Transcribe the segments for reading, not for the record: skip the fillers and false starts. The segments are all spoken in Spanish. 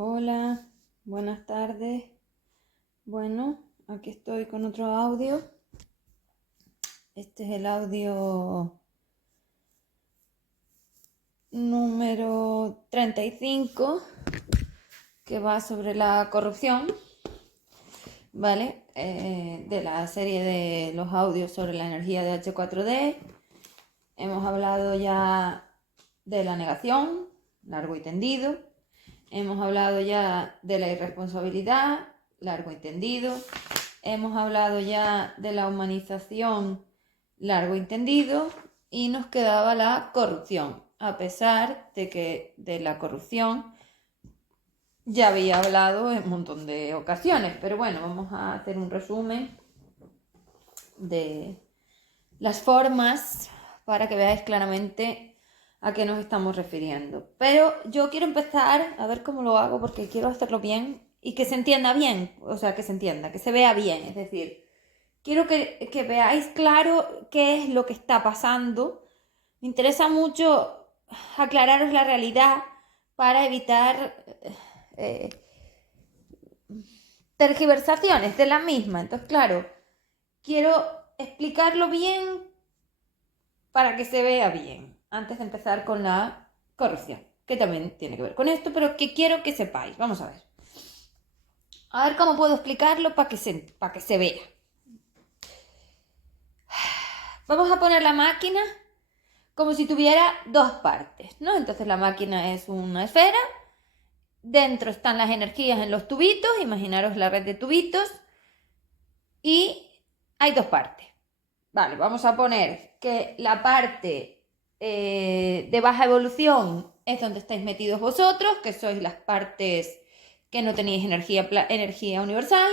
Hola, buenas tardes. Bueno, aquí estoy con otro audio. Este es el audio número 35 que va sobre la corrupción, ¿vale? De la serie de los audios sobre la energía de H4D. Hemos hablado ya de la negación, largo y tendido. Hemos hablado ya de la irresponsabilidad, largo y tendido. Hemos hablado ya de la humanización, largo y tendido. Y nos quedaba la corrupción, a pesar de que de la corrupción ya había hablado en un montón de ocasiones. Pero bueno, vamos a hacer un resumen de las formas para que veáis claramente a qué nos estamos refiriendo. Pero yo quiero empezar a ver cómo lo hago porque quiero hacerlo bien y que se entienda bien, o sea, que se entienda, que se vea bien. Es decir, quiero que veáis claro qué es lo que está pasando. Me interesa mucho aclararos la realidad para evitar eh, tergiversaciones de la misma. Entonces, claro, quiero explicarlo bien para que se vea bien, antes de empezar con la corrupción, que también tiene que ver con esto, pero que quiero que sepáis. Vamos a ver. A ver cómo puedo explicarlo para que se vea. Vamos a poner la máquina como si tuviera dos partes, ¿no? Entonces la máquina es una esfera, dentro están las energías en los tubitos, imaginaros la red de tubitos, y hay dos partes. Vale, vamos a poner que la parte de baja evolución es donde estáis metidos vosotros, que sois las partes que no tenéis energía universal,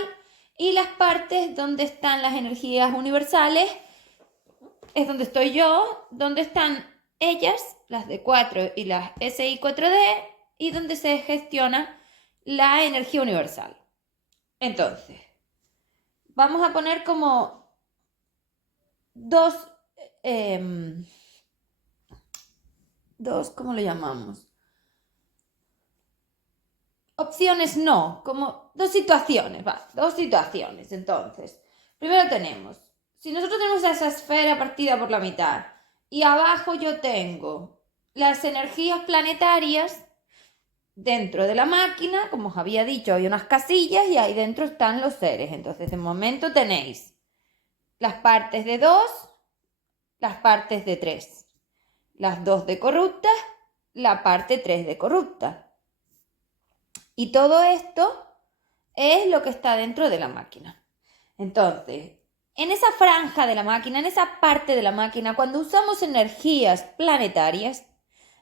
y las partes donde están las energías universales es donde estoy yo, donde están ellas, las de 4 y las SI4D, y donde se gestiona la energía universal. Entonces, vamos a poner como dos, ¿cómo lo llamamos? Opciones no, como dos situaciones, va, dos situaciones. Entonces, primero tenemos, si nosotros tenemos esa esfera partida por la mitad y abajo yo tengo las energías planetarias, dentro de la máquina, como os había dicho, hay unas casillas y ahí dentro están los seres. Entonces, de momento tenéis las partes de 2, las partes de 3, las 2 de corruptas, la parte 3 de corrupta. Y todo esto es lo que está dentro de la máquina. Entonces, en esa franja de la máquina, en esa parte de la máquina, cuando usamos energías planetarias,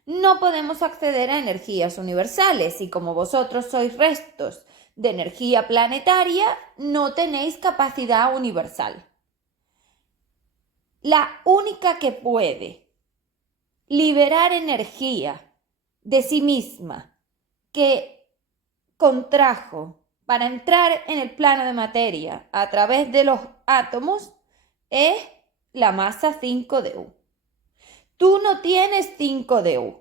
no podemos acceder a energías universales y como vosotros sois restos de energía planetaria, no tenéis capacidad universal. La única que puede liberar energía de sí misma que contrajo para entrar en el plano de materia a través de los átomos es la masa 5 de U. Tú no tienes 5 de U.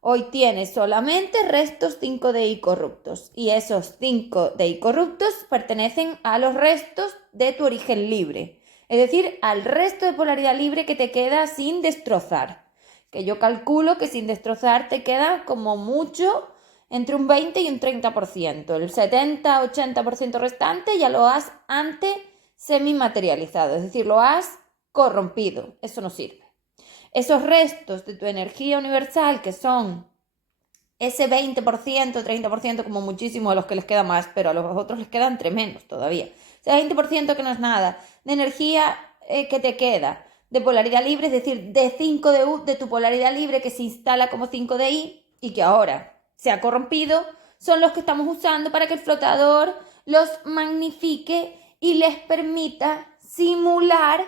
Hoy tienes solamente restos 5DI corruptos y esos 5DI corruptos pertenecen a los restos de tu origen libre, es decir, al resto de polaridad libre que te queda sin destrozar, que yo calculo que sin destrozar te queda como mucho entre un 20 y un 30%, el 70-80% restante ya lo has antes semimaterializado, es decir, lo has corrompido, eso no sirve. Esos restos de tu energía universal, que son ese 20%, 30% como muchísimo a los que les queda más, pero a los otros les queda entre menos todavía. Ese 20% que no es nada, de energía que te queda, de polaridad libre, es decir, de 5DU, de tu polaridad libre que se instala como 5DI y que ahora se ha corrompido, son los que estamos usando para que el flotador los magnifique y les permita simular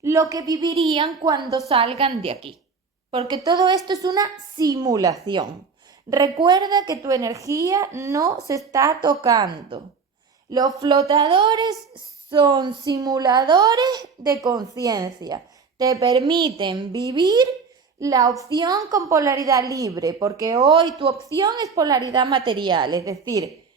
lo que vivirían cuando salgan de aquí. Porque todo esto es una simulación. Recuerda que tu energía no se está tocando. Los flotadores son simuladores de conciencia. Te permiten vivir la opción con polaridad libre, porque hoy tu opción es polaridad material, es decir,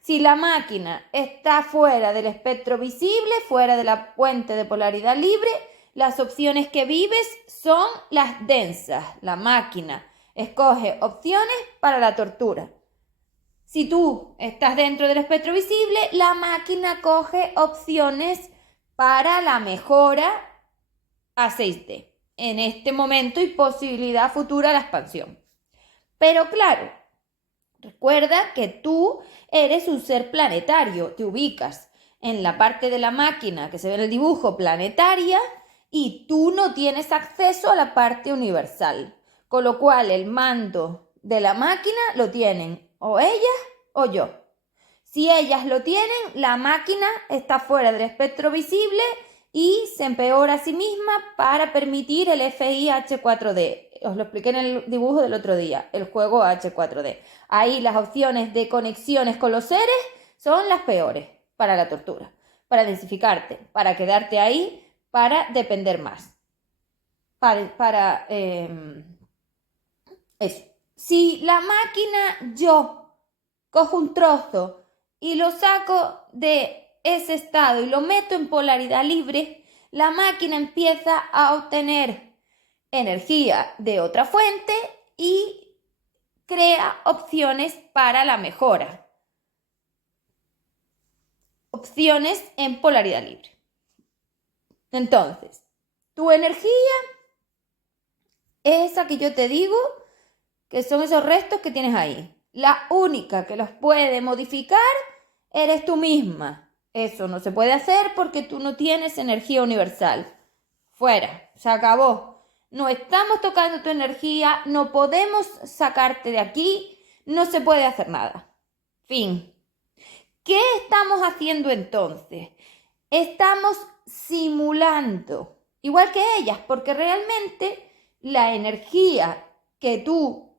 si la máquina está fuera del espectro visible, fuera de la fuente de polaridad libre, las opciones que vives son las densas. La máquina escoge opciones para la tortura. Si tú estás dentro del espectro visible, la máquina coge opciones para la mejora a 6D. En este momento y posibilidad futura la expansión. Pero claro, recuerda que tú eres un ser planetario, te ubicas en la parte de la máquina que se ve en el dibujo planetaria y tú no tienes acceso a la parte universal, con lo cual el mando de la máquina lo tienen o ellas o yo. Si ellas lo tienen, la máquina está fuera del espectro visible y se empeora a sí misma para permitir el FIH4D. Os lo expliqué en el dibujo del otro día, el juego H4D. Ahí las opciones de conexiones con los seres son las peores para la tortura, para densificarte, para quedarte ahí, para depender más. Eso. Si la máquina, yo cojo un trozo y lo saco de ese estado y lo meto en polaridad libre, la máquina empieza a obtener energía de otra fuente y crea opciones para la mejora. Opciones en polaridad libre. Entonces, tu energía es esa que yo te digo, que son esos restos que tienes ahí. La única que los puede modificar eres tú misma. Eso no se puede hacer porque tú no tienes energía universal. Fuera, se acabó. No estamos tocando tu energía, no podemos sacarte de aquí, no se puede hacer nada. Fin. ¿Qué estamos haciendo entonces? Estamos simulando, igual que ellas, porque realmente la energía que tú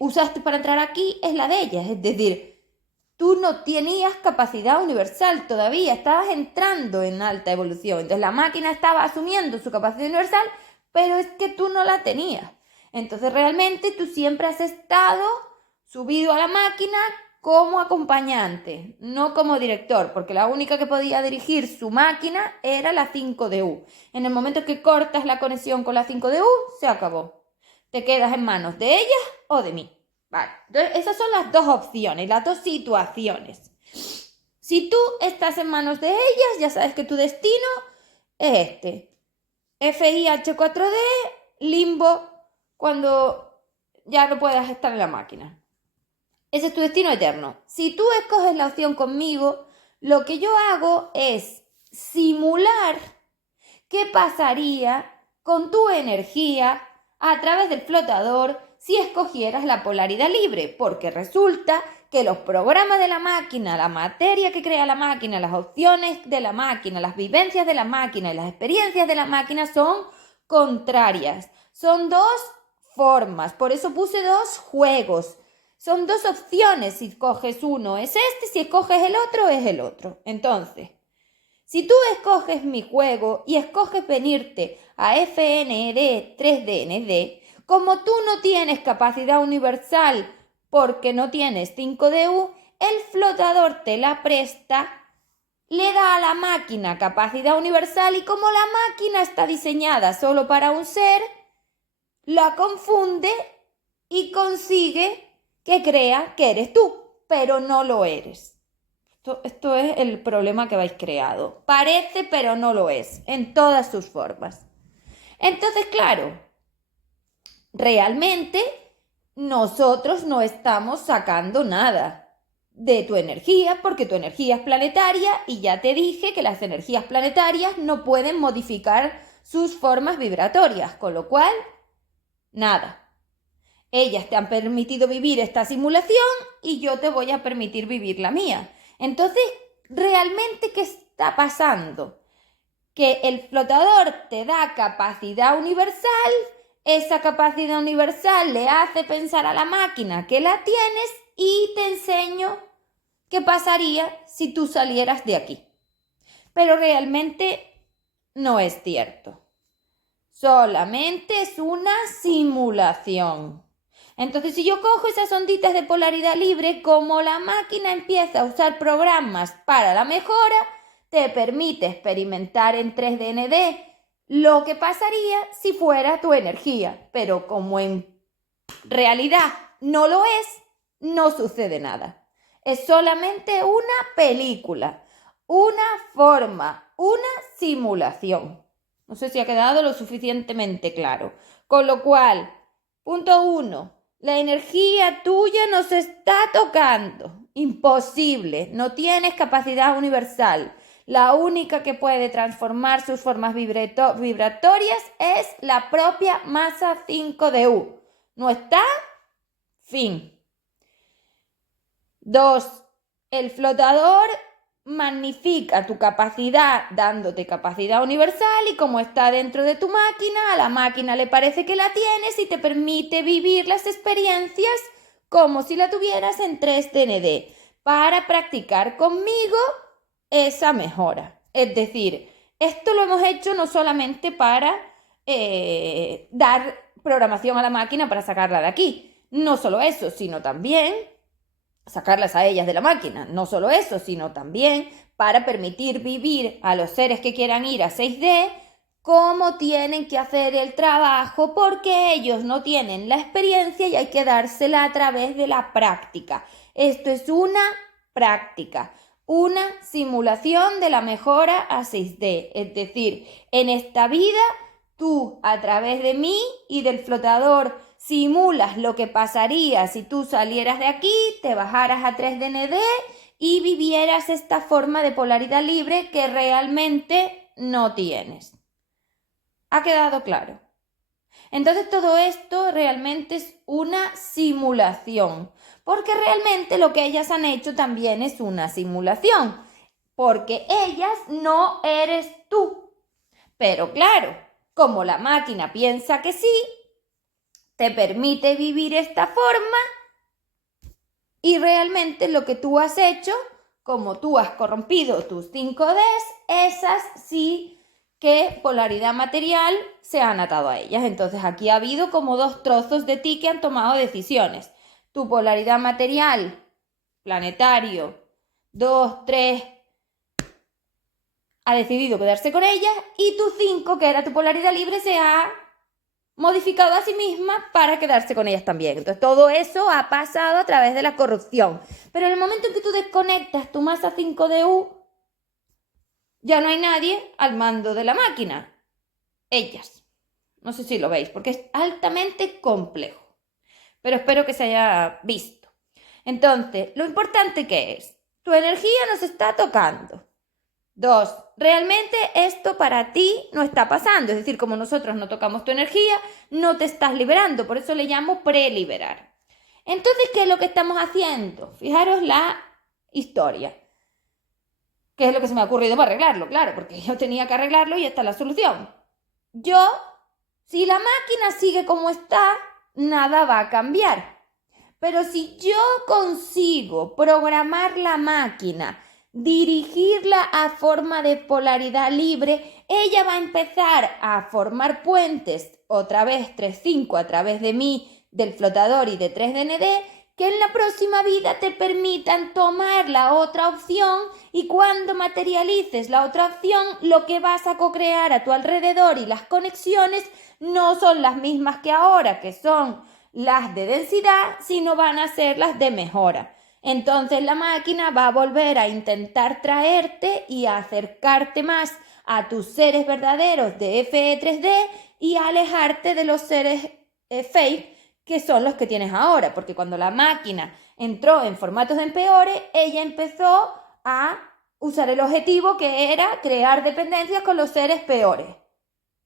usaste para entrar aquí es la de ellas, es decir, tú no tenías capacidad universal todavía, estabas entrando en alta evolución, entonces la máquina estaba asumiendo su capacidad universal, pero es que tú no la tenías. Entonces realmente tú siempre has estado subido a la máquina como acompañante, no como director, porque la única que podía dirigir su máquina era la 5DU. En el momento que cortas la conexión con la 5DU, se acabó. Te quedas en manos de ella o de mí. Vale, entonces esas son las dos opciones, las dos situaciones. Si tú estás en manos de ellas, ya sabes que tu destino es este. FIH4D, limbo, cuando ya no puedas estar en la máquina. Ese es tu destino eterno. Si tú escoges la opción conmigo, lo que yo hago es simular qué pasaría con tu energía a través del flotador si escogieras la polaridad libre, porque resulta que los programas de la máquina, la materia que crea la máquina, las opciones de la máquina, las vivencias de la máquina y las experiencias de la máquina son contrarias. Son dos formas, por eso puse dos juegos. Son dos opciones, si escoges uno es este, si escoges el otro es el otro. Entonces, si tú escoges mi juego y escoges venirte a FND 3DND, como tú no tienes capacidad universal porque no tienes 5DU, el flotador te la presta, le da a la máquina capacidad universal y como la máquina está diseñada solo para un ser, la confunde y consigue que crea que eres tú, pero no lo eres. Esto es el problema que habéis creado. Parece, pero no lo es, en todas sus formas. Entonces, claro, realmente nosotros no estamos sacando nada de tu energía, porque tu energía es planetaria y ya te dije que las energías planetarias no pueden modificar sus formas vibratorias, con lo cual, nada. Ellas te han permitido vivir esta simulación y yo te voy a permitir vivir la mía. Entonces, ¿realmente qué está pasando? Que el flotador te da capacidad universal, esa capacidad universal le hace pensar a la máquina que la tienes y te enseño qué pasaría si tú salieras de aquí. Pero realmente no es cierto. solamente es una simulación. Entonces, si yo cojo esas onditas de polaridad libre, como la máquina empieza a usar programas para la mejora, te permite experimentar en 3DND lo que pasaría si fuera tu energía. Pero como en realidad no lo es, no sucede nada. Es solamente una película, una forma, una simulación. No sé si ha quedado lo suficientemente claro. Con lo cual, punto 1. La energía tuya nos está tocando. Imposible. No tienes capacidad universal. La única que puede transformar sus formas vibratorias es la propia masa 5 de U. ¿No está? Fin. 2. El flotador magnifica tu capacidad dándote capacidad universal y como está dentro de tu máquina, a la máquina le parece que la tienes y te permite vivir las experiencias como si la tuvieras en 3DND para practicar conmigo esa mejora. Es decir, esto lo hemos hecho no solamente para dar programación a la máquina para sacarla de aquí, no solo eso, sino también sacarlas a ellas de la máquina. No solo eso, sino también para permitir vivir a los seres que quieran ir a 6D cómo tienen que hacer el trabajo, porque ellos no tienen la experiencia y hay que dársela a través de la práctica. Esto es una práctica, una simulación de la mejora a 6D. Es decir, en esta vida, tú a través de mí y del flotador simulas lo que pasaría si tú salieras de aquí, te bajaras a 3DND y vivieras esta forma de polaridad libre que realmente no tienes. ¿Ha quedado claro? Entonces todo esto realmente es una simulación, porque realmente lo que ellas han hecho también es una simulación, porque ellas no eres tú. Pero claro, como la máquina piensa que sí, te permite vivir esta forma y realmente lo que tú has hecho, como tú has corrompido tus 5Ds, esas sí que polaridad material se han atado a ellas. Entonces aquí ha habido como dos trozos de ti que han tomado decisiones. Tu polaridad material, planetario, 2, 3, ha decidido quedarse con ellas y tu 5, que era tu polaridad libre, se ha modificado a sí misma para quedarse con ellas también. Entonces todo eso ha pasado a través de la corrupción. Pero en el momento en que tú desconectas tu masa 5 de U, ya no hay nadie al mando de la máquina. Ellas. No sé si lo veis, porque es altamente complejo. Pero espero que se haya visto. Entonces, lo importante que es, tu energía nos está tocando. 2. Realmente esto para ti no está pasando. Es decir, como nosotros no tocamos tu energía, no te estás liberando. Por eso le llamo preliberar. Entonces, ¿qué es lo que estamos haciendo? Fijaros la historia. ¿Qué es lo que se me ha ocurrido para arreglarlo? Claro, porque yo tenía que arreglarlo y esta es la solución. Si la máquina sigue como está, nada va a cambiar. Pero si yo consigo programar la máquina, dirigirla a forma de polaridad libre, ella va a empezar a formar puentes, otra vez 3-5 a través de mí, del flotador y de 3DND, que en la próxima vida te permitan tomar la otra opción y cuando materialices la otra opción, lo que vas a co-crear a tu alrededor y las conexiones no son las mismas que ahora, que son las de densidad, sino van a ser las de mejora. Entonces la máquina va a volver a intentar traerte y a acercarte más a tus seres verdaderos de FE3D y a alejarte de los seres fake que son los que tienes ahora, porque cuando la máquina entró en formatos de empeore, ella empezó a usar el objetivo que era crear dependencias con los seres peores.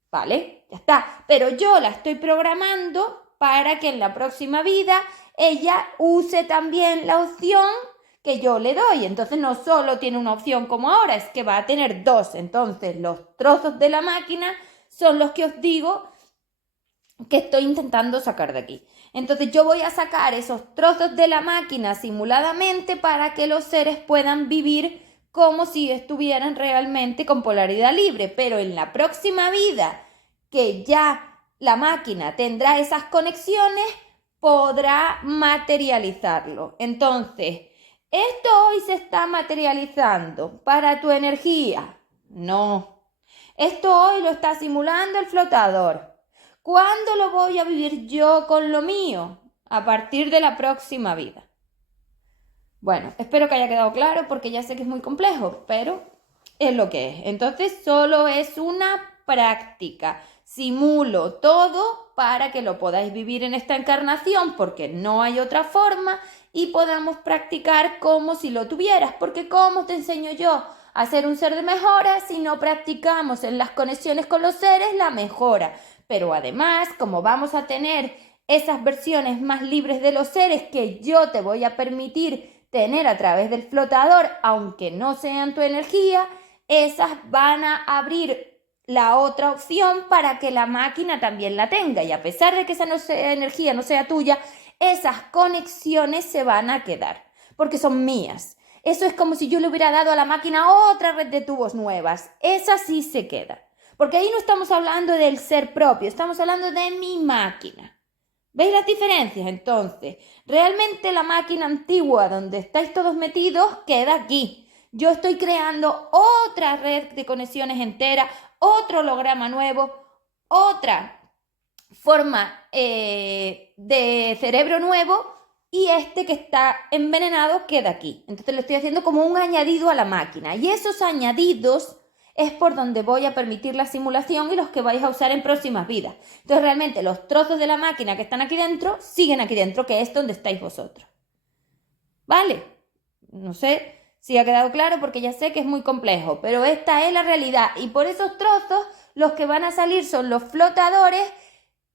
¿Vale? Ya está. Pero yo la estoy programando para que en la próxima vida ella use también la opción que yo le doy. Entonces no solo tiene una opción como ahora, es que va a tener dos. Entonces los trozos de la máquina son los que os digo que estoy intentando sacar de aquí. Entonces yo voy a sacar esos trozos de la máquina simuladamente para que los seres puedan vivir como si estuvieran realmente con polaridad libre. Pero en la próxima vida que ya la máquina tendrá esas conexiones, podrá materializarlo. Entonces, ¿esto hoy se está materializando para tu energía? No. Esto hoy lo está simulando el flotador. ¿Cuándo lo voy a vivir yo con lo mío? A partir de la próxima vida. Bueno, espero que haya quedado claro porque ya sé que es muy complejo, pero es lo que es. Entonces, solo es una práctica. Simulo todo para que lo podáis vivir en esta encarnación porque no hay otra forma y podamos practicar como si lo tuvieras. Porque ¿cómo te enseño yo a ser un ser de mejora si no practicamos en las conexiones con los seres la mejora? Pero además, como vamos a tener esas versiones más libres de los seres que yo te voy a permitir tener a través del flotador, aunque no sean tu energía, esas van a abrir la otra opción para que la máquina también la tenga. Y a pesar de que esa energía no sea tuya, esas conexiones se van a quedar, porque son mías. Eso es como si yo le hubiera dado a la máquina otra red de tubos nuevas. Esa sí se queda. Porque ahí no estamos hablando del ser propio, estamos hablando de mi máquina. ¿Veis las diferencias? Entonces, realmente la máquina antigua donde estáis todos metidos queda aquí. Yo estoy creando otra red de conexiones entera, otro holograma nuevo, otra forma de cerebro nuevo y este que está envenenado queda aquí. Entonces le estoy haciendo como un añadido a la máquina y esos añadidos es por donde voy a permitir la simulación y los que vais a usar en próximas vidas. Entonces realmente los trozos de la máquina que están aquí dentro siguen aquí dentro, que es donde estáis vosotros. ¿Vale? No sé si ha quedado claro porque ya sé que es muy complejo, pero esta es la realidad y por esos trozos los que van a salir son los flotadores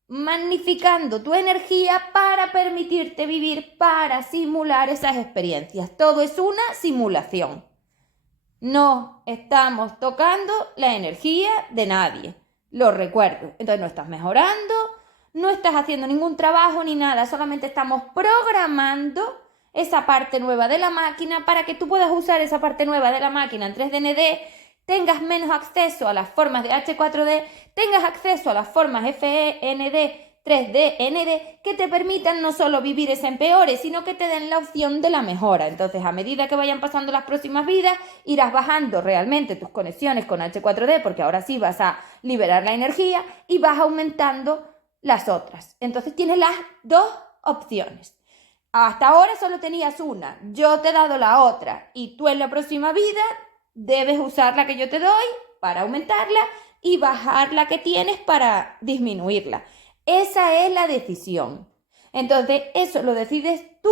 magnificando tu energía para permitirte vivir, para simular esas experiencias. Todo es una simulación. No estamos tocando la energía de nadie, lo recuerdo. Entonces no estás mejorando, no estás haciendo ningún trabajo ni nada, solamente estamos programando esa parte nueva de la máquina para que tú puedas usar esa parte nueva de la máquina en 3DND, tengas menos acceso a las formas de H4D, tengas acceso a las formas FEND, 3D, ND, que te permitan no solo vivir ese empeore, sino que te den la opción de la mejora. Entonces, a medida que vayan pasando las próximas vidas, irás bajando realmente tus conexiones con H4D, porque ahora sí vas a liberar la energía, y vas aumentando las otras. Entonces, tienes las dos opciones. Hasta ahora solo tenías una, yo te he dado la otra, y tú en la próxima vida debes usar la que yo te doy para aumentarla y bajar la que tienes para disminuirla. Esa es la decisión. Entonces, eso lo decides tú,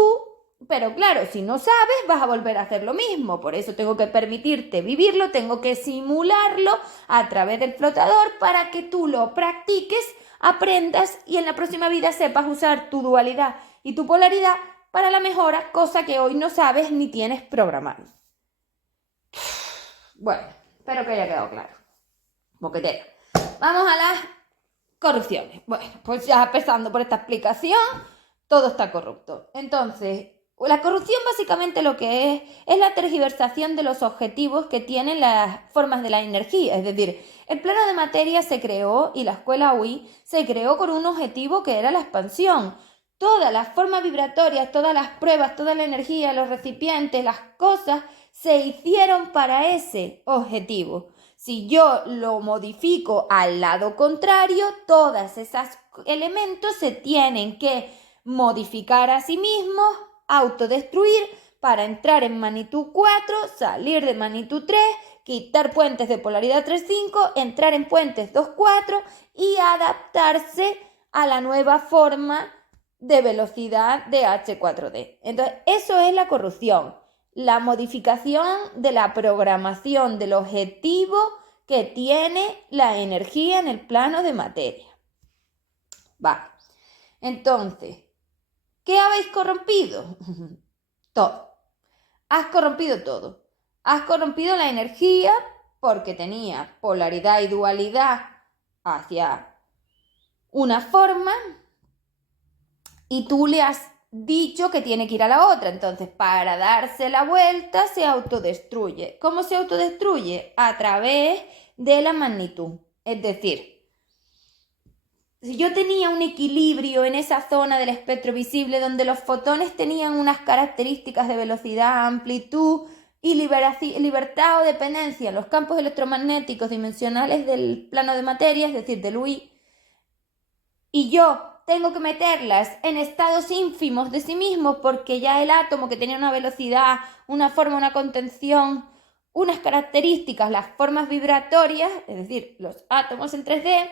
pero claro, si no sabes, vas a volver a hacer lo mismo. Por eso tengo que permitirte vivirlo, tengo que simularlo a través del flotador para que tú lo practiques, aprendas y en la próxima vida sepas usar tu dualidad y tu polaridad para la mejora, cosa que hoy no sabes ni tienes programado. Bueno, espero que haya quedado claro. Boquetera. Vamos a las corrupciones. Bueno, pues ya empezando por esta explicación, todo está corrupto. Entonces, la corrupción básicamente lo que es la tergiversación de los objetivos que tienen las formas de la energía. Es decir, el plano de materia se creó y la escuela UI se creó con un objetivo que era la expansión. Todas las formas vibratorias, todas las pruebas, toda la energía, los recipientes, las cosas se hicieron para ese objetivo. Si yo lo modifico al lado contrario, todos esos elementos se tienen que modificar a sí mismos, autodestruir para entrar en magnitud 4, salir de magnitud 3, quitar puentes de polaridad 3,5, entrar en puentes 2,4 y adaptarse a la nueva forma de velocidad de H4D. Entonces, eso es la corrupción. La modificación de la programación del objetivo que tiene la energía en el plano de materia. Vale. Entonces, ¿qué habéis corrompido? Todo. Has corrompido todo. Has corrompido la energía porque tenía polaridad y dualidad hacia una forma y tú le has dicho que tiene que ir a la otra. Entonces, para darse la vuelta, se autodestruye. ¿Cómo se autodestruye? A través de la magnitud. Es decir, si yo tenía un equilibrio en esa zona del espectro visible donde los fotones tenían unas características de velocidad, amplitud y libertad o dependencia en los campos electromagnéticos dimensionales del plano de materia, es decir, del UI, y yo tengo que meterlas en estados ínfimos de sí mismos porque ya el átomo, que tenía una velocidad, una forma, una contención, unas características, las formas vibratorias, es decir, los átomos en 3D,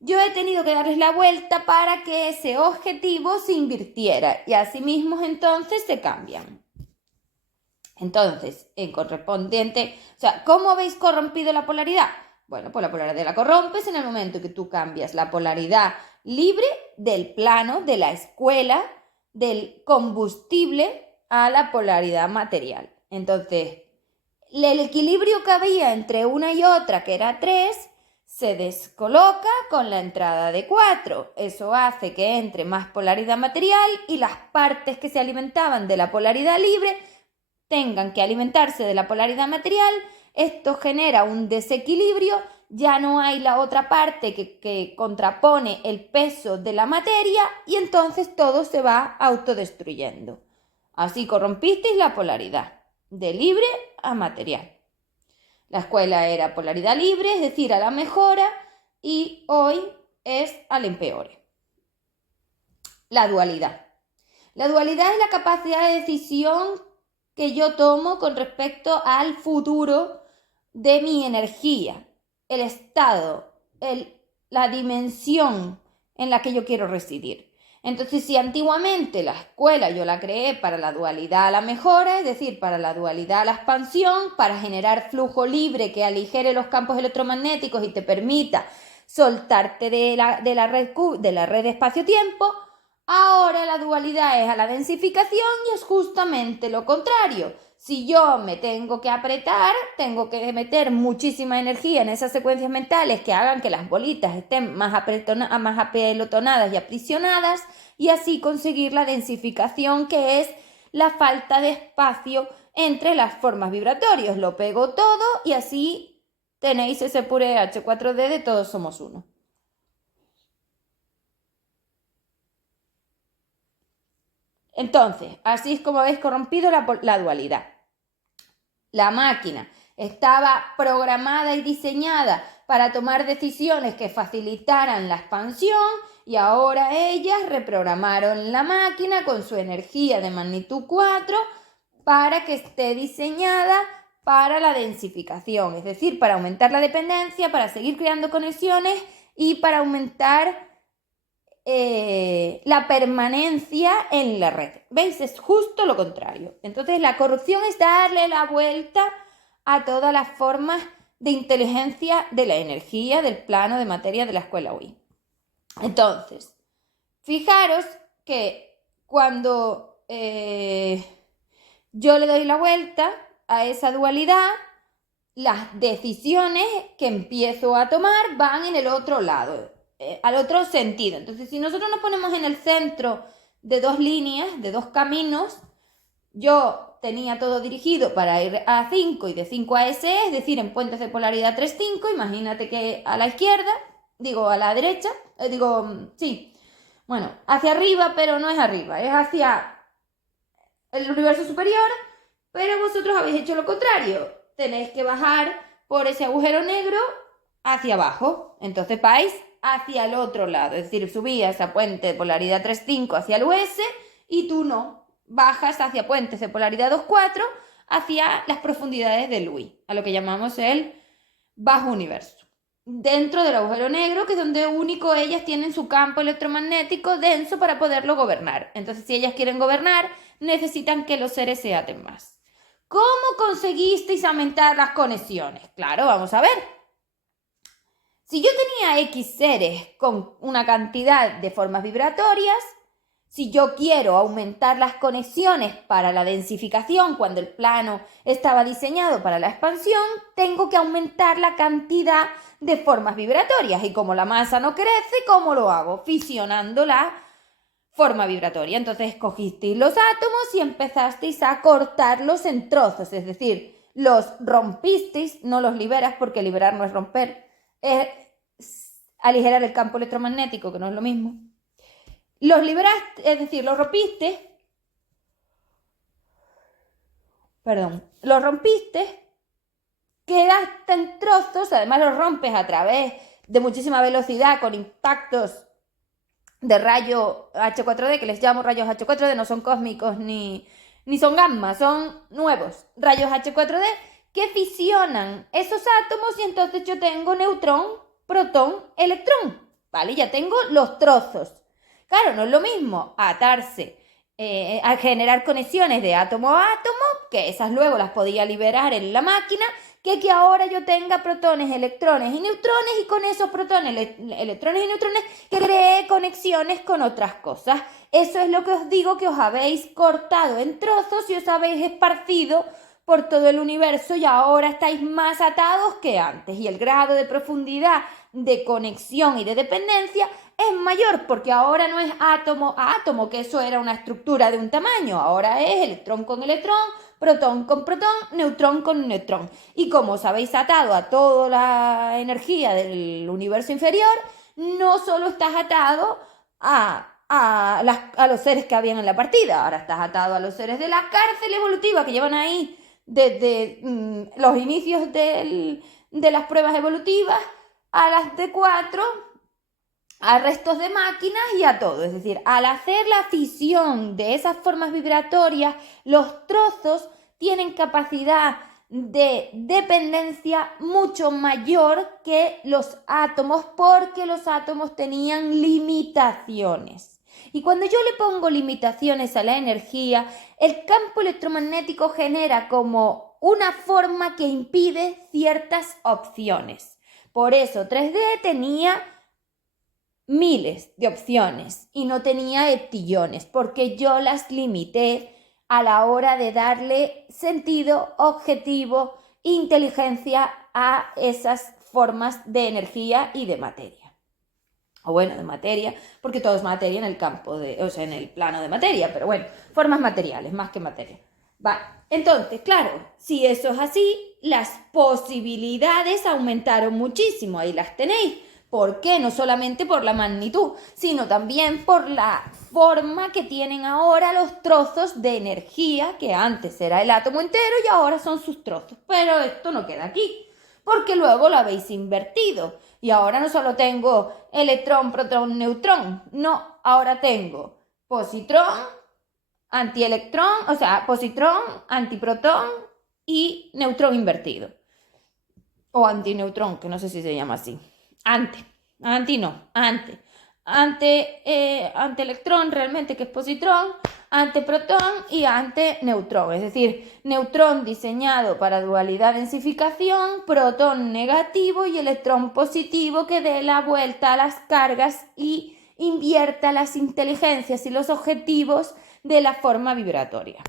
yo he tenido que darles la vuelta para que ese objetivo se invirtiera y asimismo entonces se cambian. Entonces, en correspondiente, o sea, ¿cómo habéis corrompido la polaridad? Bueno, pues la polaridad la corrompes en el momento que tú cambias la polaridad libre del plano, de la escuela, del combustible a la polaridad material. Entonces, el equilibrio que había entre una y otra, que era 3, se descoloca con la entrada de 4. Eso hace que entre más polaridad material y las partes que se alimentaban de la polaridad libre tengan que alimentarse de la polaridad material. Esto genera un desequilibrio, ya no hay la otra parte que contrapone el peso de la materia y entonces todo se va autodestruyendo. Así corrompisteis la polaridad, de libre a material. La escuela era polaridad libre, es decir, a la mejora, y hoy es al empeore. La dualidad. La dualidad es la capacidad de decisión que yo tomo con respecto al futuro de mi energía, el estado, la dimensión en la que yo quiero residir. Entonces, si antiguamente la escuela yo la creé para la dualidad a la mejora, es decir, para la dualidad a la expansión, para generar flujo libre que aligere los campos electromagnéticos y te permita soltarte de la red de espacio-tiempo, ahora la dualidad es a la densificación y es justamente lo contrario. Si yo me tengo que apretar, tengo que meter muchísima energía en esas secuencias mentales que hagan que las bolitas estén más apelotonadas y aprisionadas y así conseguir la densificación, que es la falta de espacio entre las formas vibratorias. Lo pego todo y así tenéis ese puré H4D de todos somos uno. Entonces, así es como habéis corrompido la dualidad. La máquina estaba programada y diseñada para tomar decisiones que facilitaran la expansión y ahora ellas reprogramaron la máquina con su energía de magnitud 4 para que esté diseñada para la densificación, es decir, para aumentar la dependencia, para seguir creando conexiones y para aumentar la permanencia en la red. ¿Veis? Es justo lo contrario. Entonces, la corrupción es darle la vuelta a todas las formas de inteligencia de la energía del plano de materia de la escuela UI. Entonces, fijaros que cuando yo le doy la vuelta a esa dualidad, las decisiones que empiezo a tomar van en el otro lado, al otro sentido. Entonces, si nosotros nos ponemos en el centro de dos líneas, de dos caminos, yo tenía todo dirigido para ir a 5 y de 5 a S, es decir, en puentes de polaridad 3-5, imagínate que a la izquierda, digo a la derecha, sí, bueno, hacia arriba, pero no es arriba, es hacia el universo superior, pero vosotros habéis hecho lo contrario, tenéis que bajar por ese agujero negro hacia abajo, entonces vais hacia el otro lado, es decir, subías a puente de polaridad 3-5 hacia el US y tú no, bajas hacia puentes de polaridad 2-4 hacia las profundidades del UI, a lo que llamamos el bajo universo. Dentro del agujero negro, que es donde único ellas tienen su campo electromagnético denso para poderlo gobernar. Entonces, si ellas quieren gobernar, necesitan que los seres se aten más. ¿Cómo conseguisteis aumentar las conexiones? Claro, vamos a ver. Si yo tenía X seres con una cantidad de formas vibratorias, si yo quiero aumentar las conexiones para la densificación cuando el plano estaba diseñado para la expansión, tengo que aumentar la cantidad de formas vibratorias. Y como la masa no crece, ¿cómo lo hago? Fisionando la forma vibratoria. Entonces cogisteis los átomos y empezasteis a cortarlos en trozos, es decir, los rompisteis, no los liberas porque liberar no es romper. aligerar el campo electromagnético, que no es lo mismo. Los liberaste, es decir, los rompiste, los rompiste, quedaste en trozos, además los rompes a través de muchísima velocidad con impactos de rayo H4D, que les llamo rayos H4D, no son cósmicos ni son gamma, son nuevos rayos H4D que fisionan esos átomos y entonces yo tengo neutrón, protón, electrón, ¿vale? Ya tengo los trozos. Claro, no es lo mismo atarse a generar conexiones de átomo a átomo, que esas luego las podía liberar en la máquina, que ahora yo tenga protones, electrones y neutrones y con esos protones, electrones y neutrones que cree conexiones con otras cosas. Eso es lo que os digo, que os habéis cortado en trozos y os habéis esparcido por todo el universo y ahora estáis más atados que antes. Y el grado de profundidad de conexión y de dependencia es mayor porque ahora no es átomo a átomo, que eso era una estructura de un tamaño, ahora es electrón con electrón, protón con protón, neutrón con neutrón. Y como os habéis atado a toda la energía del universo inferior, no solo estás atado a los seres que habían en la partida, ahora estás atado a los seres de la cárcel evolutiva que llevan ahí desde los inicios de las pruebas evolutivas a las D4, a restos de máquinas y a todo. Es decir, al hacer la fisión de esas formas vibratorias, los trozos tienen capacidad de dependencia mucho mayor que los átomos, porque los átomos tenían limitaciones. Y cuando yo le pongo limitaciones a la energía, el campo electromagnético genera como una forma que impide ciertas opciones. Por eso 3D tenía miles de opciones y no tenía heptillones, porque yo las limité a la hora de darle sentido, objetivo, inteligencia a esas formas de energía y de materia. O bueno, de materia, porque todo es materia en el campo, en el plano de materia, pero bueno, formas materiales, más que materia. Va, entonces, claro, si eso es así, las posibilidades aumentaron muchísimo, ahí las tenéis. ¿Por qué? No solamente por la magnitud, sino también por la forma que tienen ahora los trozos de energía, que antes era el átomo entero y ahora son sus trozos. Pero esto no queda aquí, porque luego lo habéis invertido. Y ahora no solo tengo electrón, protón, neutrón, no, ahora tengo positrón, antielectrón, o sea, positrón, antiprotón y neutrón invertido. O antineutrón, que no sé si se llama así. Antielectrón realmente, que es positrón, anteprotón y anteneutrón, es decir, neutrón diseñado para dualidad densificación, protón negativo y electrón positivo que dé la vuelta a las cargas y invierta las inteligencias y los objetivos de la forma vibratoria.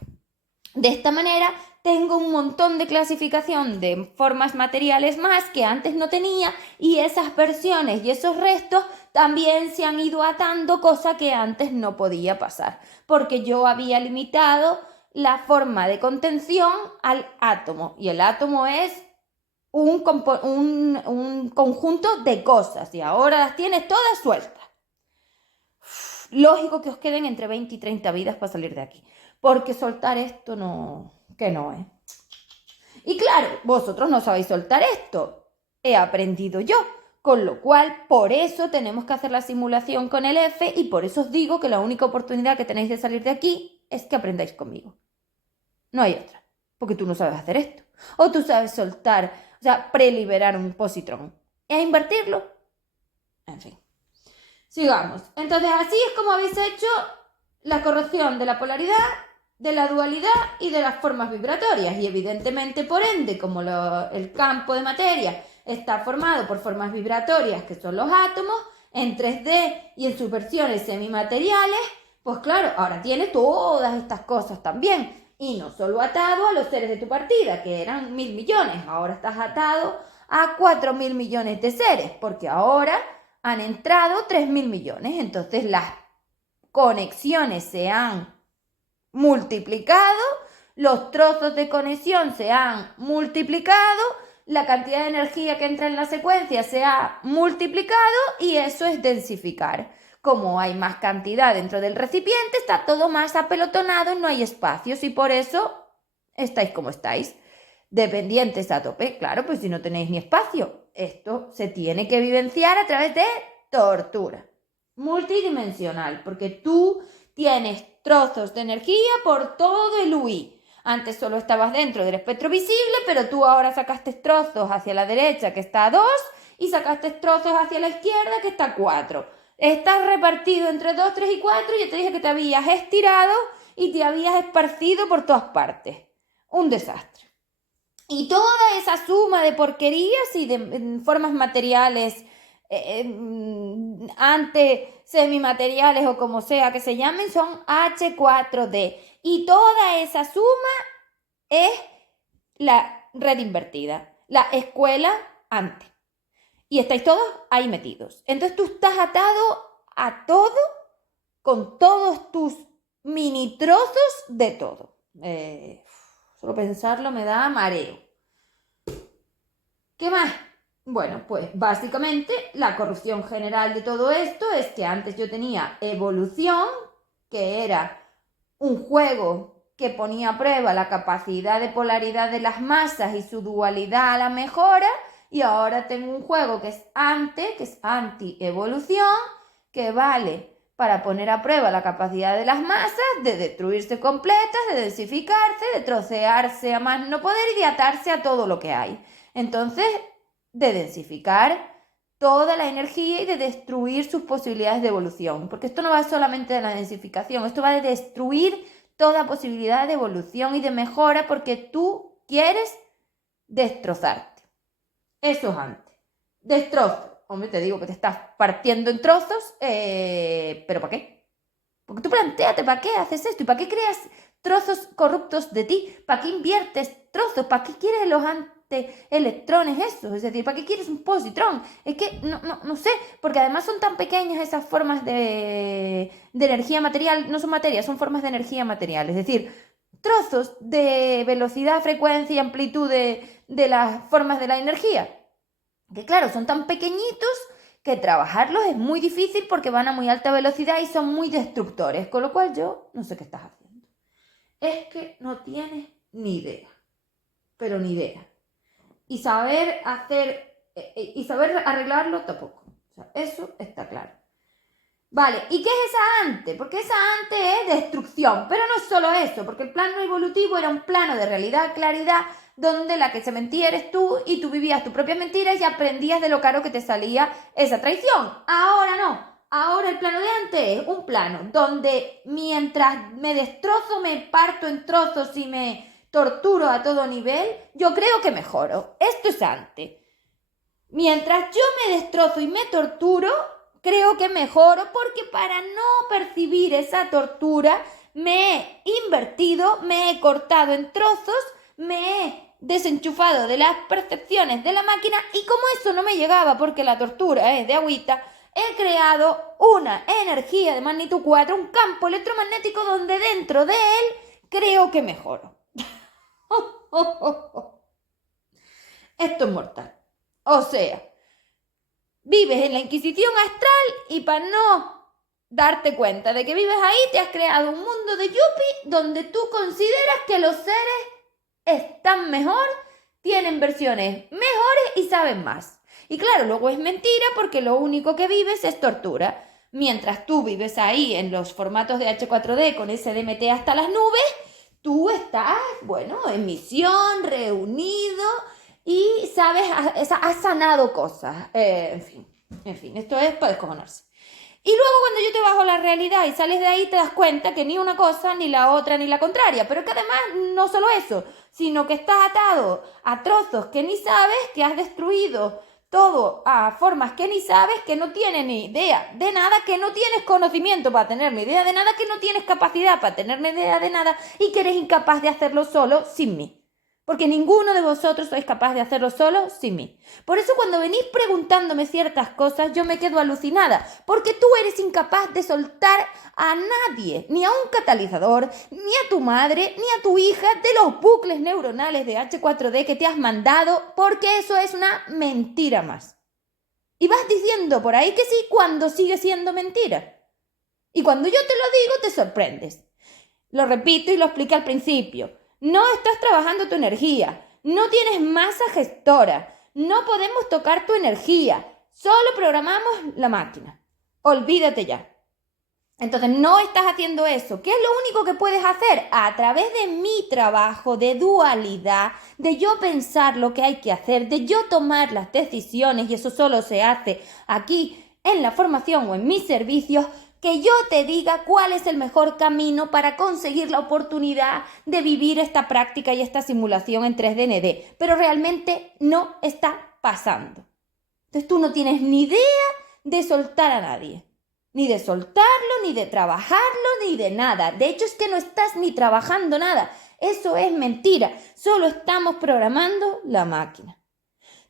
De esta manera tengo un montón de clasificación de formas materiales más que antes no tenía, y esas versiones y esos restos también se han ido atando, cosa que antes no podía pasar, porque yo había limitado la forma de contención al átomo, y el átomo es un conjunto de cosas, y ahora las tienes todas sueltas. Lógico que os queden entre 20 y 30 vidas para salir de aquí, porque soltar esto no es. Y claro, vosotros no sabéis soltar esto, he aprendido yo, con lo cual por eso tenemos que hacer la simulación con el F, y por eso os digo que la única oportunidad que tenéis de salir de aquí es que aprendáis conmigo. No hay otra, porque tú no sabes hacer esto, o tú sabes soltar, o sea, preliberar un positrón, y a invertirlo, en fin. Sigamos. Entonces, así es como habéis hecho la corrección de la polaridad, de la dualidad y de las formas vibratorias. Y evidentemente, por ende, como el campo de materia está formado por formas vibratorias, que son los átomos, en 3D y en sus versiones semimateriales, pues claro, ahora tiene todas estas cosas también. Y no solo atado a los seres de tu partida, que eran 1.000 millones, ahora estás atado a 4.000 millones de seres, porque ahora han entrado 3.000 millones. Entonces las conexiones se han multiplicado, los trozos de conexión se han multiplicado, la cantidad de energía que entra en la secuencia se ha multiplicado y eso es densificar. Como hay más cantidad dentro del recipiente, está todo más apelotonado y no hay espacios y por eso estáis como estáis. Dependientes a tope, claro, pues si no tenéis ni espacio. Esto se tiene que vivenciar a través de tortura multidimensional, porque tú tienes trozos de energía por todo el UI. Antes solo estabas dentro del espectro visible, pero tú ahora sacaste trozos hacia la derecha que está a 2 y sacaste trozos hacia la izquierda que está a 4. Estás repartido entre 2, 3 y 4 y yo te dije que te habías estirado y te habías esparcido por todas partes. Un desastre. Y toda esa suma de porquerías y de formas materiales, semimateriales o como sea que se llamen, son H4D. Y toda esa suma es la red invertida, la escuela antes. Y estáis todos ahí metidos. Entonces tú estás atado a todo con todos tus mini trozos de todo. Solo pensarlo me da mareo. ¿Qué más? Bueno, pues básicamente la corrupción general de todo esto es que antes yo tenía evolución, que era un juego que ponía a prueba la capacidad de polaridad de las masas y su dualidad a la mejora, y ahora tengo un juego que es anti-evolución, que vale para poner a prueba la capacidad de las masas de destruirse completas, de densificarse, de trocearse a más no poder y de atarse a todo lo que hay. Entonces, de densificar toda la energía y de destruir sus posibilidades de evolución. Porque esto no va solamente de la densificación, esto va de destruir toda posibilidad de evolución y de mejora porque tú quieres destrozarte. Eso es antes. Destrozo. Hombre, te digo que te estás partiendo en trozos, ¿pero para qué? Porque tú plantéate, ¿para qué haces esto? ¿Y para qué creas trozos corruptos de ti? ¿Para qué inviertes trozos? ¿Para qué quieres los electrones esos? Es decir, ¿para qué quieres un positrón? Es que no sé, porque además son tan pequeñas esas formas de energía material, no son materia, son formas de energía material. Es decir, trozos de velocidad, frecuencia y amplitud de las formas de la energía. Que claro, son tan pequeñitos que trabajarlos es muy difícil porque van a muy alta velocidad y son muy destructores, con lo cual yo no sé qué estás haciendo. Es que no tienes ni idea, pero ni idea. Y saber arreglarlo tampoco. O sea, eso está claro. Vale, ¿y qué es esa ante? Porque esa ante es destrucción, pero no es solo eso, porque el plano evolutivo era un plano de realidad, claridad, donde la que se mentía eres tú y tú vivías tus propias mentiras y aprendías de lo caro que te salía esa traición. Ahora no, ahora el plano de antes es un plano donde mientras me destrozo, me parto en trozos y me torturo a todo nivel, yo creo que mejoro. Esto es antes. Mientras yo me destrozo y me torturo, creo que mejoro porque para no percibir esa tortura me he invertido, me he cortado en trozos, me he desenchufado de las percepciones de la máquina y como eso no me llegaba porque la tortura es de agüita, he creado una energía de magnitud 4, un campo electromagnético donde dentro de él creo que mejoro. Esto es mortal. O sea, vives en la Inquisición astral y para no darte cuenta de que vives ahí, te has creado un mundo de yuppie donde tú consideras que los seres están mejor, tienen versiones mejores y saben más. Y claro, luego es mentira porque lo único que vives es tortura. Mientras tú vives ahí en los formatos de H4D con ese DMT hasta las nubes, tú estás, bueno, en misión, reunido y sabes, has sanado cosas. En fin, esto es para descojonarse. Y luego cuando yo te bajo la realidad y sales de ahí te das cuenta que ni una cosa, ni la otra, ni la contraria. Pero que además no solo eso, sino que estás atado a trozos que ni sabes, que has destruido todo a formas que ni sabes, que no tienes ni idea de nada, que no tienes conocimiento para tener ni idea de nada, que no tienes capacidad para tener ni idea de nada y que eres incapaz de hacerlo solo sin mí. porque ninguno de vosotros sois capaz de hacerlo solo sin mí. Por eso cuando venís preguntándome ciertas cosas, yo me quedo alucinada, porque tú eres incapaz de soltar a nadie, ni a un catalizador, ni a tu madre, ni a tu hija, de los bucles neuronales de H4D que te has mandado, porque eso es una mentira más. Y vas diciendo por ahí que sí cuando sigue siendo mentira. Y cuando yo te lo digo, te sorprendes. Lo repito y lo expliqué al principio. No estás trabajando tu energía, no tienes masa gestora, no podemos tocar tu energía, solo programamos la máquina. Olvídate ya. Entonces no estás haciendo eso. ¿Qué es lo único que puedes hacer? A través de mi trabajo de dualidad, de yo pensar lo que hay que hacer, de yo tomar las decisiones, y eso solo se hace aquí en la formación o en mis servicios, que yo te diga cuál es el mejor camino para conseguir la oportunidad de vivir esta práctica y esta simulación en 3DND. Pero realmente no está pasando. Entonces tú no tienes ni idea de soltar a nadie. Ni de soltarlo, ni de trabajarlo, ni de nada. De hecho es que no estás ni trabajando nada. Eso es mentira. Solo estamos programando la máquina.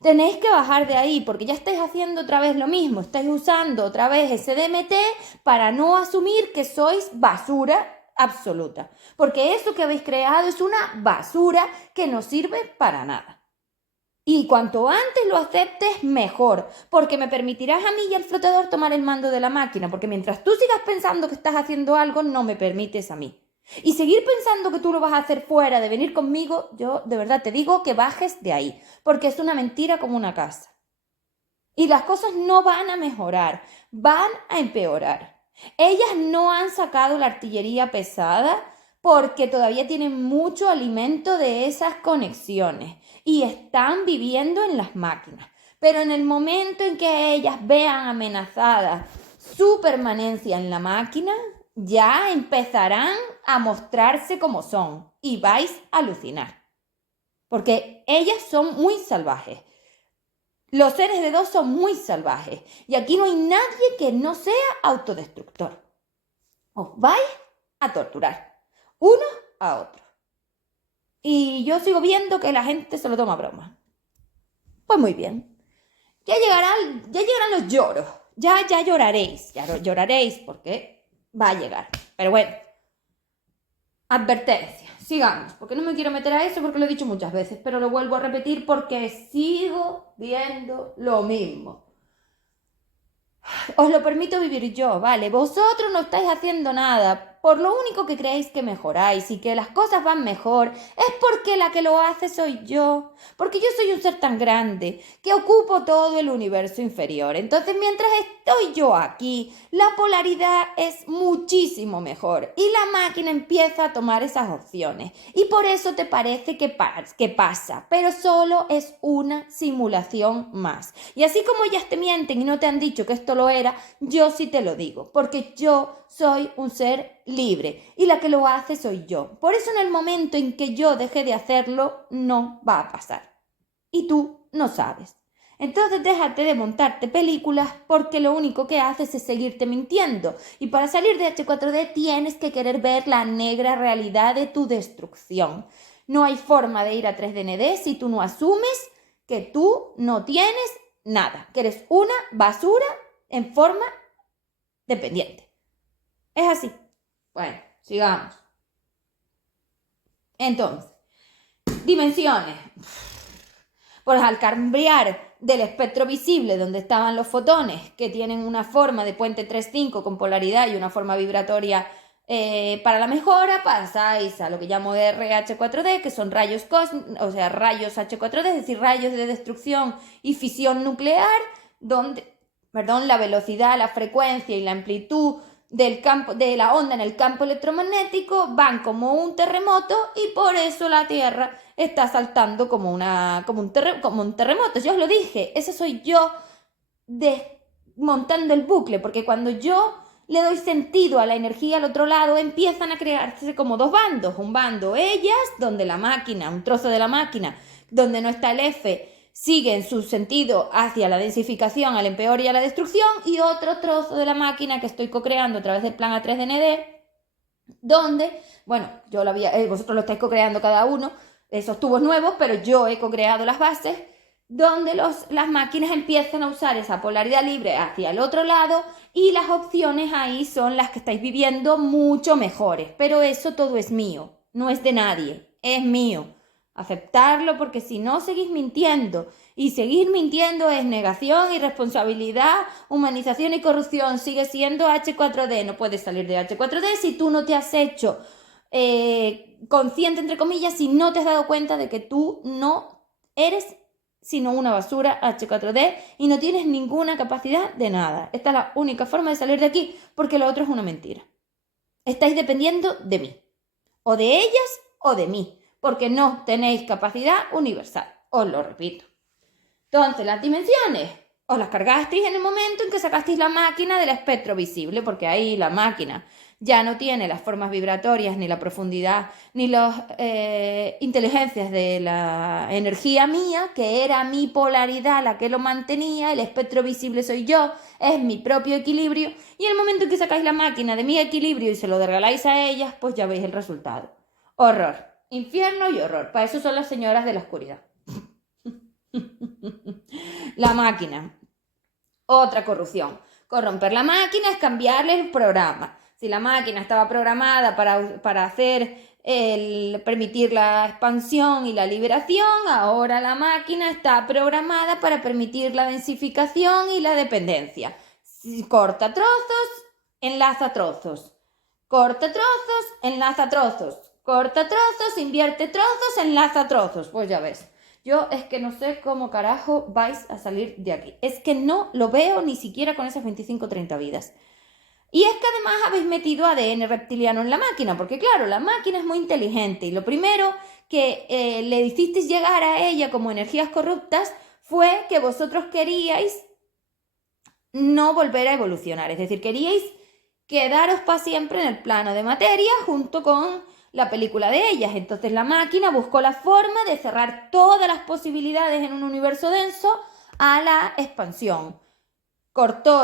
Tenéis que bajar de ahí porque ya estáis haciendo otra vez lo mismo. Estáis usando otra vez ese DMT para no asumir que sois basura absoluta. Porque eso que habéis creado es una basura que no sirve para nada. Y cuanto antes lo aceptes, mejor, porque me permitirás a mí y al flotador tomar el mando de la máquina, porque mientras tú sigas pensando que estás haciendo algo, no me permites a mí. Y seguir pensando que tú lo vas a hacer fuera de venir conmigo, yo de verdad te digo que bajes de ahí, porque es una mentira como una casa. Y las cosas no van a mejorar, van a empeorar. Ellas no han sacado la artillería pesada porque todavía tienen mucho alimento de esas conexiones y están viviendo en las máquinas. Pero en el momento en que ellas vean amenazada su permanencia en la máquina, ya empezarán a mostrarse como son y vais a alucinar. Porque ellas son muy salvajes. Los seres de dos son muy salvajes y aquí no hay nadie que no sea autodestructor. Os vais a torturar uno a otro. Y yo sigo viendo que la gente se lo toma a broma. Pues muy bien. Ya llegarán los lloros. Ya lloraréis. Ya lloraréis porque va a llegar. Pero bueno. Advertencia. Sigamos. Porque no me quiero meter a eso porque lo he dicho muchas veces. Pero lo vuelvo a repetir porque sigo viendo lo mismo. Os lo permito vivir yo, ¿vale? Vosotros no estáis haciendo nada. Por lo único que creéis que mejoráis y que las cosas van mejor es porque la que lo hace soy yo. Porque yo soy un ser tan grande que ocupo todo el universo inferior. Entonces, mientras estoy yo aquí, la polaridad es muchísimo mejor y la máquina empieza a tomar esas opciones. Y por eso te parece que pasa, pero solo es una simulación más. Y así como ellas te mienten y no te han dicho que esto lo era, yo sí te lo digo, porque yo soy un ser libre y la que lo hace soy yo. Por eso en el momento en que yo deje de hacerlo, no va a pasar. Y tú no sabes. Entonces déjate de montarte películas porque lo único que haces es seguirte mintiendo. Y para salir de H4D tienes que querer ver la negra realidad de tu destrucción. No hay forma de ir a 3DND si tú no asumes que tú no tienes nada, que eres una basura en forma dependiente. Es así. Bueno, sigamos. Entonces, dimensiones. Pues al cambiar del espectro visible donde estaban los fotones, que tienen una forma de puente 3,5 con polaridad y una forma vibratoria para la mejora, pasáis a lo que llamo RH4D, que son rayos cósmicos, o sea, rayos H4D, es decir, rayos de destrucción y fisión nuclear, donde, la velocidad, la frecuencia y la amplitud del campo, de la onda en el campo electromagnético van como un terremoto y por eso la Tierra está saltando como un terremoto. Yo os lo dije, ese soy yo desmontando el bucle, porque cuando yo le doy sentido a la energía al otro lado, empiezan a crearse como dos bandos. Un bando ellas, donde la máquina, un trozo de la máquina, donde no está el F, sigue en su sentido hacia la densificación, al empeor y a la destrucción, y otro trozo de la máquina que estoy co-creando a través del plan A3DND, donde, bueno, vosotros lo estáis co-creando cada uno, esos tubos nuevos, pero yo he co-creado las bases donde las máquinas empiezan a usar esa polaridad libre hacia el otro lado y las opciones ahí son las que estáis viviendo mucho mejores. Pero eso todo es mío, no es de nadie, es mío. Aceptarlo porque si no seguís mintiendo y seguir mintiendo es negación, irresponsabilidad, humanización y corrupción. Sigue siendo H4D, no puedes salir de H4D si tú no te has hecho consciente, entre comillas, si no te has dado cuenta de que tú no eres sino una basura H4D y no tienes ninguna capacidad de nada. Esta es la única forma de salir de aquí porque lo otro es una mentira. Estáis dependiendo de mí, o de ellas o de mí, porque no tenéis capacidad universal, os lo repito. Entonces, las dimensiones os las cargasteis en el momento en que sacasteis la máquina del espectro visible, porque ahí la máquina ya no tiene las formas vibratorias, ni la profundidad, ni las inteligencias de la energía mía, que era mi polaridad la que lo mantenía, el espectro visible soy yo, es mi propio equilibrio, y en el momento en que sacáis la máquina de mi equilibrio y se lo regaláis a ellas, pues ya veis el resultado. Horror, infierno y horror. Para eso son las señoras de la oscuridad. La máquina. Otra corrupción. Corromper la máquina es cambiarle el programa. Si la máquina estaba programada para permitir la expansión y la liberación, ahora la máquina está programada para permitir la densificación y la dependencia. Si corta trozos, enlaza trozos. Corta trozos, enlaza trozos. Corta trozos, invierte trozos, enlaza trozos. Pues ya ves. Yo es que no sé cómo carajo vais a salir de aquí. Es que no lo veo ni siquiera con esas 25 o 30 vidas. Y es que además habéis metido ADN reptiliano en la máquina, porque claro, la máquina es muy inteligente y lo primero que le hicisteis llegar a ella como energías corruptas fue que vosotros queríais no volver a evolucionar. Es decir, queríais quedaros para siempre en el plano de materia junto con la película de ellas. Entonces la máquina buscó la forma de cerrar todas las posibilidades en un universo denso a la expansión. Cortó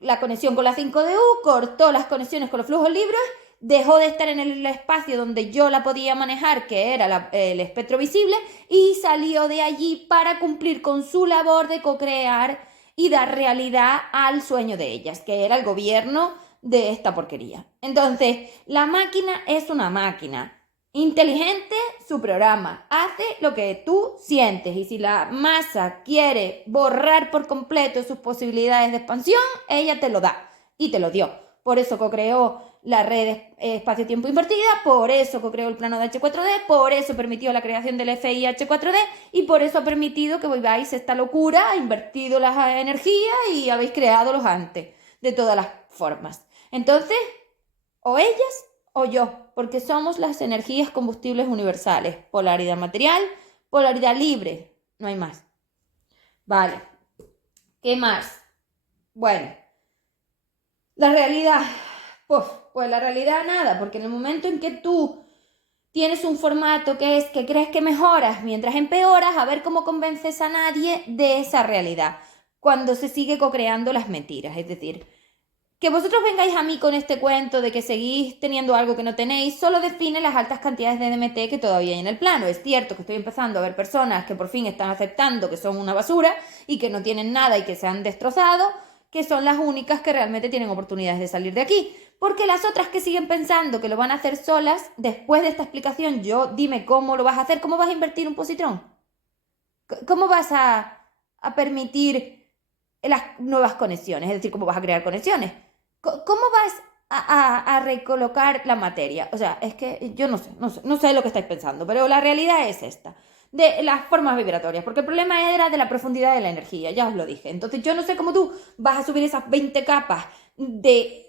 la conexión con la 5DU, cortó las conexiones con los flujos libres, dejó de estar en el espacio donde yo la podía manejar, que era el espectro visible, y salió de allí para cumplir con su labor de co-crear y dar realidad al sueño de ellas, que era el gobierno de esta porquería. Entonces, la máquina es una máquina. Inteligente, su programa. Hace lo que tú sientes. Y si la masa quiere borrar por completo sus posibilidades de expansión, ella te lo da. Y te lo dio. Por eso co-creó la red espacio-tiempo invertida, por eso co-creó el plano de H4D, por eso permitió la creación del FI H4D y por eso ha permitido que viváis esta locura, ha invertido las energías y habéis creado los antes de todas las formas. Entonces, o ellas o yo, porque somos las energías combustibles universales. Polaridad material, polaridad libre, no hay más. Vale, ¿qué más? Bueno, la realidad, pues la realidad nada, porque en el momento en que tú tienes un formato que es que crees que mejoras mientras empeoras, a ver cómo convences a nadie de esa realidad, cuando se sigue co-creando las mentiras, es decir, que vosotros vengáis a mí con este cuento de que seguís teniendo algo que no tenéis, solo define las altas cantidades de DMT que todavía hay en el plano. Es cierto que estoy empezando a ver personas que por fin están aceptando que son una basura y que no tienen nada y que se han destrozado, que son las únicas que realmente tienen oportunidades de salir de aquí. Porque las otras que siguen pensando que lo van a hacer solas, después de esta explicación, dime cómo lo vas a hacer, cómo vas a invertir un positrón, cómo vas a permitir las nuevas conexiones, es decir, cómo vas a crear conexiones. ¿Cómo vas a recolocar la materia? O sea, es que yo no sé lo que estáis pensando, pero la realidad es esta, de las formas vibratorias, porque el problema era de la profundidad de la energía, ya os lo dije. Entonces yo no sé cómo tú vas a subir esas 20 capas de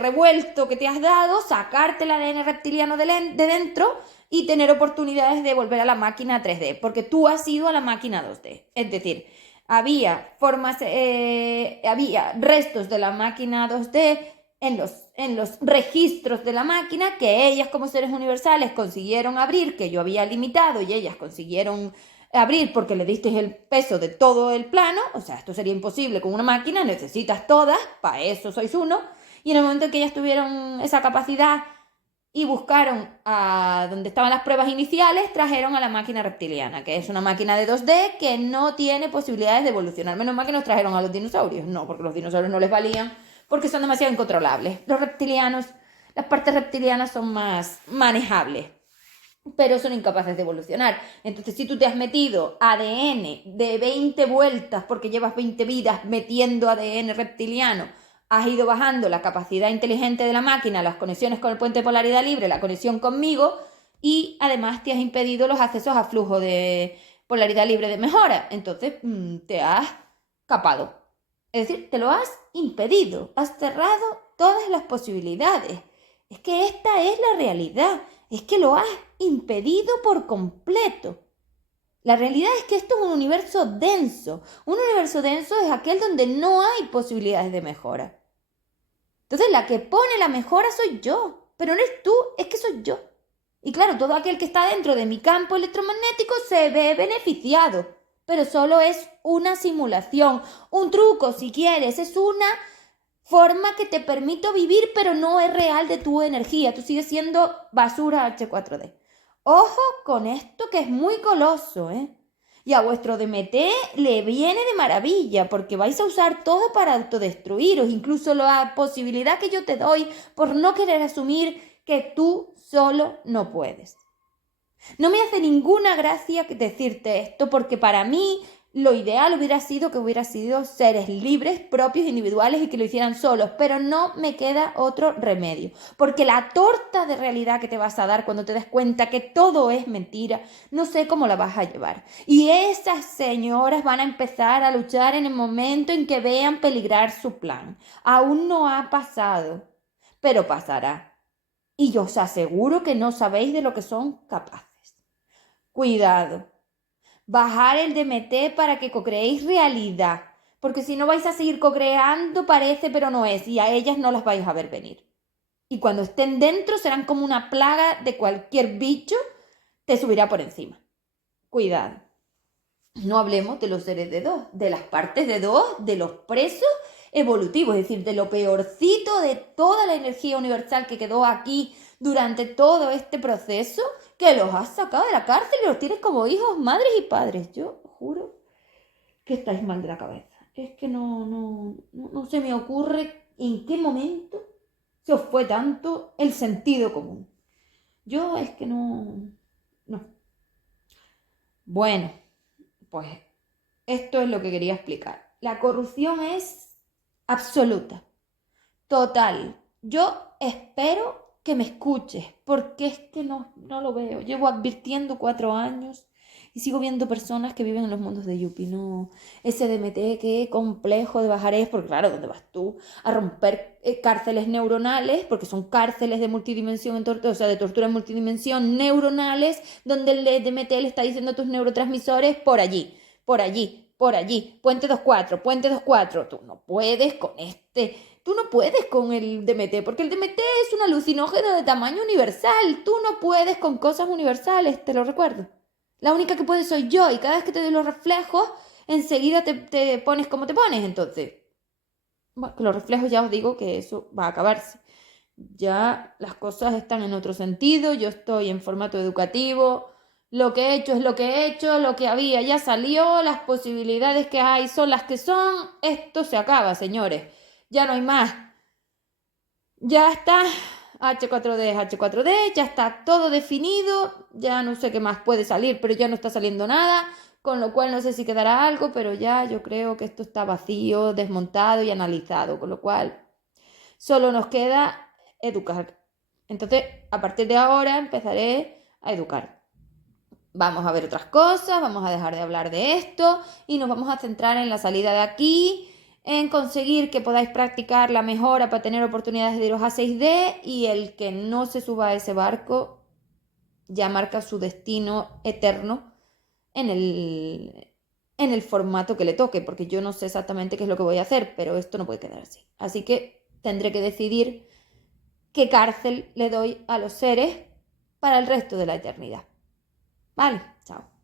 revuelto que te has dado, sacarte el ADN reptiliano de dentro y tener oportunidades de volver a la máquina 3D, porque tú has ido a la máquina 2D. Es decir, había restos de la máquina 2D en los registros de la máquina que ellas como seres universales consiguieron abrir, que yo había limitado y ellas consiguieron abrir porque le diste el peso de todo el plano. O sea, esto sería imposible con una máquina, necesitas todas, para eso sois uno. Y en el momento en que ellas tuvieron esa capacidad y buscaron a donde estaban las pruebas iniciales, trajeron a la máquina reptiliana, que es una máquina de 2D que no tiene posibilidades de evolucionar. Menos mal que nos trajeron a los dinosaurios. No, porque los dinosaurios no les valían, porque son demasiado incontrolables. Los reptilianos, las partes reptilianas son más manejables, pero son incapaces de evolucionar. Entonces, si tú te has metido ADN de 20 vueltas, porque llevas 20 vidas metiendo ADN reptiliano, has ido bajando la capacidad inteligente de la máquina, las conexiones con el puente de polaridad libre, la conexión conmigo, y además te has impedido los accesos a flujo de polaridad libre de mejora. Entonces, te has capado. Es decir, te lo has impedido, has cerrado todas las posibilidades. Es que esta es la realidad, es que lo has impedido por completo. La realidad es que esto es un universo denso. Un universo denso es aquel donde no hay posibilidades de mejora. Entonces la que pone la mejora soy yo, pero no eres tú, es que soy yo. Y claro, todo aquel que está dentro de mi campo electromagnético se ve beneficiado, pero solo es una simulación, un truco si quieres, es una forma que te permito vivir, pero no es real de tu energía, tú sigues siendo basura H4D. Ojo con esto que es muy goloso, ¿eh? Y a vuestro DMT le viene de maravilla, porque vais a usar todo para autodestruiros, incluso la posibilidad que yo te doy por no querer asumir que tú solo no puedes. No me hace ninguna gracia decirte esto, porque para mí lo ideal hubiera sido que hubiera sido seres libres, propios, individuales y que lo hicieran solos, pero no me queda otro remedio, porque la torta de realidad que te vas a dar cuando te des cuenta que todo es mentira, no sé cómo la vas a llevar. Y esas señoras van a empezar a luchar en el momento en que vean peligrar su plan. Aún no ha pasado, pero pasará. Y yo os aseguro que no sabéis de lo que son capaces. Cuidado. Bajar el DMT para que co-creéis realidad, porque si no vais a seguir co-creando, parece pero no es, y a ellas no las vais a ver venir. Y cuando estén dentro serán como una plaga de cualquier bicho, te subirá por encima. Cuidado. No hablemos de los seres de dos, de las partes de dos, de los presos evolutivos, es decir, de lo peorcito de toda la energía universal que quedó aquí durante todo este proceso, que los has sacado de la cárcel y los tienes como hijos, madres y padres. Yo juro que estáis mal de la cabeza. Es que no se me ocurre en qué momento se os fue tanto el sentido común. Yo es que no. Bueno, pues esto es lo que quería explicar. La corrupción es absoluta, total. Yo espero que me escuches, porque es que no lo veo. Llevo advirtiendo 4 años y sigo viendo personas que viven en los mundos de Yuppie. No, ese DMT, qué complejo de bajar es, porque claro, ¿dónde vas tú? A romper cárceles neuronales, porque son cárceles de multidimensión, o sea, de tortura en multidimensión neuronales, donde el DMT le está diciendo a tus neurotransmisores por allí, por allí, por allí, puente 2.4, puente 2.4. Tú no puedes con Tú no puedes con el DMT, porque el DMT es un alucinógeno de tamaño universal. Tú no puedes con cosas universales, te lo recuerdo. La única que puede soy yo, y cada vez que te doy los reflejos, enseguida te pones como te pones. Entonces, bueno, que los reflejos ya os digo que eso va a acabarse. Ya las cosas están en otro sentido, yo estoy en formato educativo. Lo que he hecho es lo que he hecho, lo que había ya salió, las posibilidades que hay son las que son. Esto se acaba, señores. Ya no hay más. Ya está. H4D es H4D, ya está todo definido. Ya no sé qué más puede salir, pero ya no está saliendo nada. Con lo cual no sé si quedará algo, pero ya yo creo que esto está vacío, desmontado y analizado. Con lo cual solo nos queda educar. Entonces, a partir de ahora empezaré a educar. Vamos a ver otras cosas, vamos a dejar de hablar de esto y nos vamos a centrar en la salida de aquí, en conseguir que podáis practicar la mejora para tener oportunidades de iros a 6D, y el que no se suba a ese barco ya marca su destino eterno en el formato que le toque, porque yo no sé exactamente qué es lo que voy a hacer, pero esto no puede quedar así. Así que tendré que decidir qué cárcel le doy a los seres para el resto de la eternidad. Vale, chao.